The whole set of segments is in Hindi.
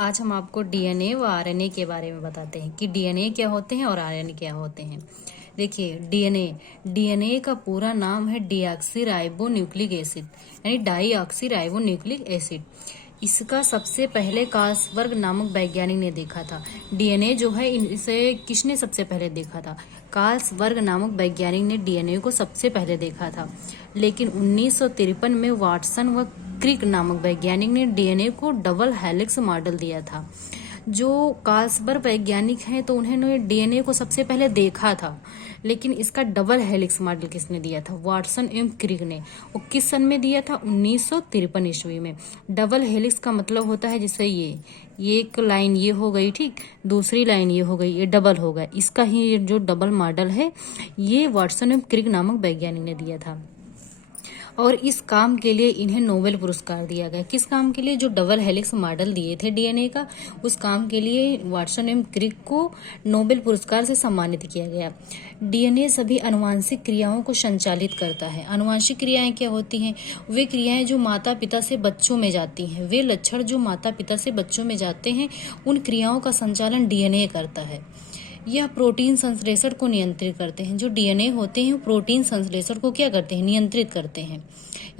आज हम आपको डीएनए व आरएनए के बारे में बताते हैं कि डीएनए क्या होते हैं और आरएनए क्या होते हैं। देखिए, डीएनए का पूरा नाम है डीऑक्सी राइबो न्यूक्लिक एसिड, यानी डाईऑक्सी राइबो न्यूक्लिक एसिड। इसका सबसे पहले कार्लसबर्ग नामक वैज्ञानिक ने देखा था। डीएनए जो है इसे किसने सबसे पहले देखा था? कार्लसबर्ग नामक वैज्ञानिक ने डीएनए को सबसे पहले देखा था। लेकिन 1953 में वाटसन व क्रिक नामक वैज्ञानिक ने डीएनए को डबल हेलिक्स मॉडल दिया था। जो कार्लसबर्ग वैज्ञानिक हैं तो उन्होंने डीएनए को सबसे पहले देखा था, लेकिन इसका डबल हेलिक्स मॉडल किसने दिया था? वाटसन एवं क्रिक ने। वो किस सन में दिया था? 1953 ईस्वी में। डबल हेलिक्स का मतलब होता है जैसे ये एक लाइन ये हो गई, ठीक, दूसरी लाइन ये हो गई, ये डबल हो गया। इसका ही जो डबल मॉडल है ये वाटसन एवं क्रिक नामक वैज्ञानिक ने दिया था। और इस काम के लिए इन्हें नोबेल पुरस्कार दिया गया। किस काम के लिए? जो डबल हेलिक्स मॉडल दिए थे डीएनए का, उस काम के लिए वाटसन एवं क्रिक को नोबेल पुरस्कार से सम्मानित किया गया। डीएनए सभी आनुवांशिक क्रियाओं को संचालित करता है। आनुवांशिक क्रियाएं क्या होती हैं? वे क्रियाएं जो माता पिता से बच्चों में जाती हैं, वे लक्षण जो माता पिता से बच्चों में जाते हैं, उन क्रियाओं का संचालन डीएनए करता है। यह प्रोटीन संश्लेषण को नियंत्रित करते हैं। जो डीएनए होते हैं वो प्रोटीन संश्लेषण को क्या करते हैं? नियंत्रित करते हैं,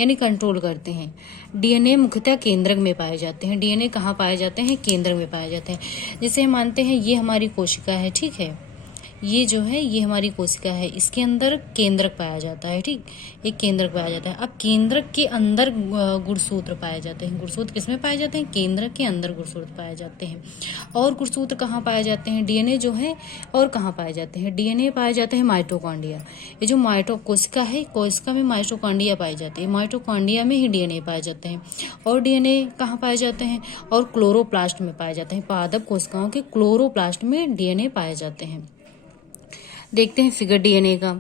यानी कंट्रोल करते हैं। डीएनए मुख्यतः केंद्रक में पाए जाते हैं। डीएनए कहाँ पाए जाते हैं? केंद्रक में पाए जाते हैं। जैसे हम मानते हैं ये हमारी कोशिका है, ठीक है, ये जो है ये हमारी कोशिका है, इसके अंदर केंद्रक पाया जाता है, ठीक, एक केंद्रक पाया जाता है। अब केंद्रक के अंदर गुणसूत्र पाए जाते हैं। गुणसूत्र किसमें पाए जाते हैं? केंद्रक के अंदर गुणसूत्र पाए जाते हैं। और गुणसूत्र कहाँ पाए जाते हैं? डीएनए जो है और कहाँ पाए जाते हैं? डीएनए पाए जाते हैं माइटोकॉन्ड्रिया। ये जो कोशिका है, कोशिका में माइटोकॉन्ड्रिया पाई जाती है। माइटोकॉन्ड्रिया में ही डीएनए पाए जाते हैं। और डीएनए कहाँ पाए जाते हैं? और क्लोरोप्लास्ट में पाए जाते हैं। पादप कोशिकाओं के क्लोरोप्लास्ट में डीएनए पाए जाते हैं। देखते हैं फिगर डीएनए का।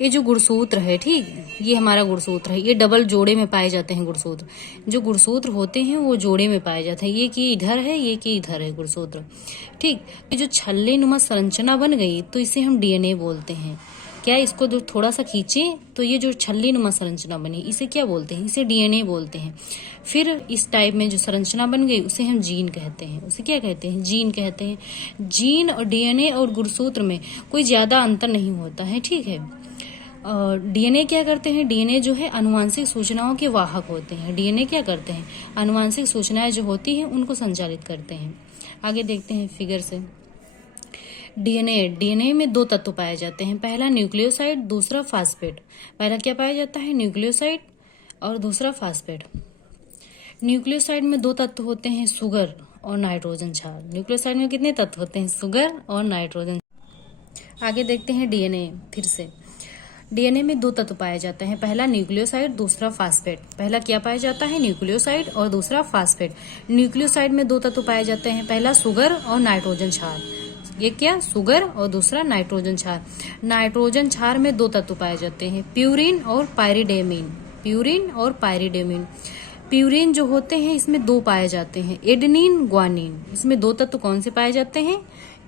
ये जो गुणसूत्र है, ठीक, ये हमारा गुणसूत्र है। ये डबल जोड़े में पाए जाते हैं गुणसूत्र। जो गुणसूत्र होते हैं वो जोड़े में पाए जाते हैं। ये कि इधर है, ये कि इधर है गुणसूत्र, ठीक। ये जो छल्ले नुमा संरचना बन गई तो इसे हम डीएनए बोलते हैं। क्या इसको जो थोड़ा सा खींचे तो ये जो छल्ली नुमा संरचना बनी इसे क्या बोलते हैं? इसे डीएनए बोलते हैं। फिर इस टाइप में जो संरचना बन गई उसे हम जीन कहते हैं। उसे क्या कहते हैं? जीन कहते हैं। जीन और डीएनए और गुणसूत्र में कोई ज्यादा अंतर नहीं होता है, ठीक है। डीएनए क्या करते हैं? डीएनए जो है आनुवांशिक सूचनाओं के वाहक होते हैं। डीएनए क्या करते हैं? आनुवांशिक सूचनाएं जो होती हैं उनको संचालित करते हैं। आगे देखते हैं फिगर से। डीएनए में दो तत्व पाए जाते हैं। पहला न्यूक्लियोसाइड, दूसरा फास्फेट। पहला क्या पाया जाता है? न्यूक्लियोसाइड, और दूसरा फास्फेट। न्यूक्लियोसाइड में दो तत्व होते हैं, सुगर और नाइट्रोजन क्षार। न्यूक्लियोसाइड में कितने तत्व होते हैं? सुगर और नाइट्रोजन। आगे देखते हैं डीएनए फिर से। डीएनए में दो तत्व पाए जाते हैं। पहला न्यूक्लियोसाइड, दूसरा फास्फेट। पहला क्या पाया जाता है? न्यूक्लियोसाइड, और दूसरा फास्फेट। न्यूक्लियोसाइड में दो तत्व पाए जाते हैं। पहला सुगर और नाइट्रोजन क्षार। ये क्या? सुगर और दूसरा नाइट्रोजन क्षार। नाइट्रोजन क्षार में दो तत्व पाए जाते हैं, प्यूरिन और पायरिडेमिन। प्यूरिन और पायरिडेमिन। प्यूरिन जो होते हैं इसमें दो पाए जाते हैं, एडेनिन, ग्वानिन। इसमें दो तत्व कौन से पाए जाते हैं?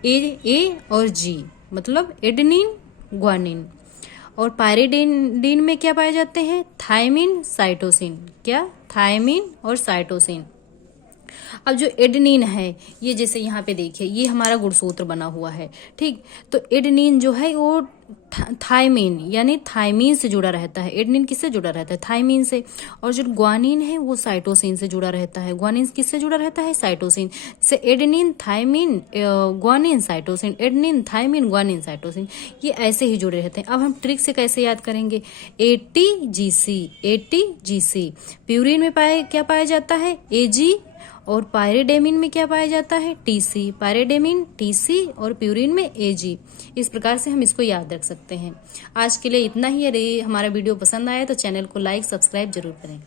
ए और जी, मतलब एडेनिन, ग्वानिन। और पायरिडिन में क्या पाए जाते हैं? Thymine, cytosine. क्या? थायमिन और साइटोसिन। अब जो एडेनिन है, ये जैसे यहाँ पे देखिए ये हमारा गुणसूत्र बना हुआ है, ठीक। तो एडेनिन जो है वो थायमिन यानी थायमिन से जुड़ा रहता है। एडेनिन किससे जुड़ा रहता है? थायमिन से। और जो ग्वानिन है वो साइटोसिन से जुड़ा रहता है। ग्वानिन किससे जुड़ा रहता है? साइटोसिन से। Adenine, thymine, guanine, cytosine. Adenine, thymine, guanine, cytosine, ये ऐसे ही जुड़े रहते हैं। अब हम ट्रिक से कैसे याद करेंगे? एटीजीसी। एटीजीसी। प्यूरिन में क्या पाया जाता है? एजी। और पायरिडेमिन में क्या पाया जाता है? टीसी। पायरिडेमिन, टीसी, और प्यूरिन में एजी। इस प्रकार से हम इसको याद रख सकते हैं। आज के लिए इतना ही। अरे हमारा वीडियो पसंद आया तो चैनल को लाइक, सब्सक्राइब जरूर करें।